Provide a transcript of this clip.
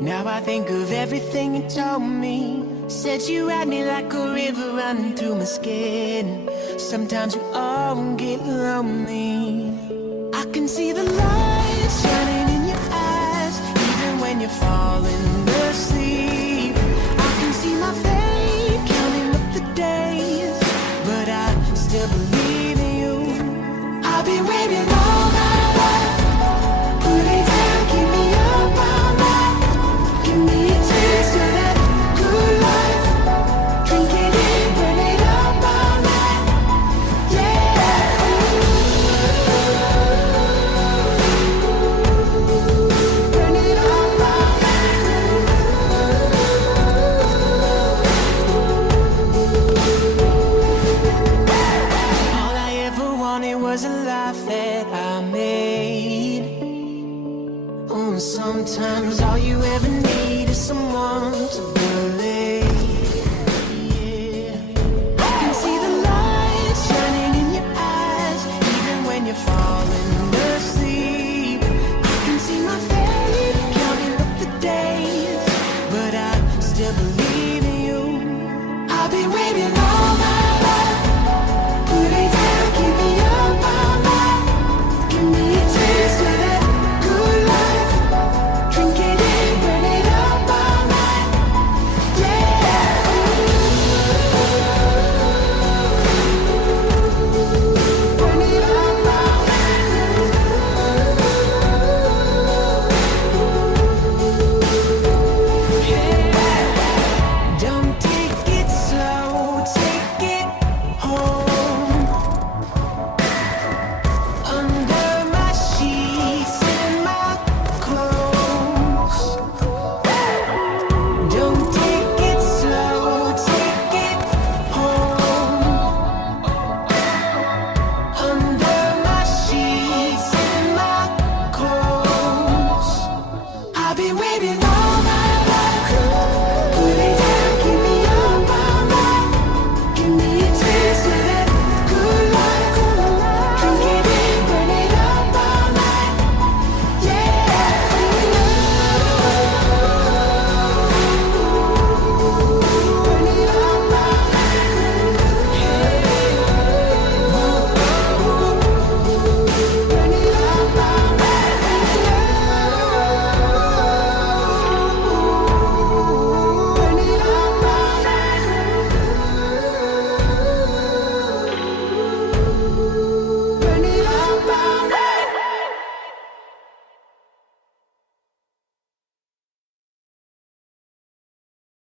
Now I think of everything you told me. Said you had me like a river running through my skin. Sometimes we all get lonely. I can see the light shining in your eyes, even when you're falling asleep. I can see my fate counting up the days, but I still believe in you. I've been waiting all my life. Put it down, keep me up all night. Give me a taste of that good life. Drink it in, burn it up all night. Yeah. Burn it up all night. All I ever wanted was a life that I made. Oh, sometimes all you ever need is someone to believe. Yeah. I can see the light shining in your eyes, even when you're falling asleep. I can see my fate counting up the days, but I still believe in you. I've been waiting all my life. Put it down, keep me up all night. Give me a taste of that good life. Drink it in, burn it up all night. Yeah. Burn it up all night. Don't take it slow, take it home. Under my sheets and my clothes. Don't take it slow, take it home. Under my sheets and my clothes. I've been waiting all my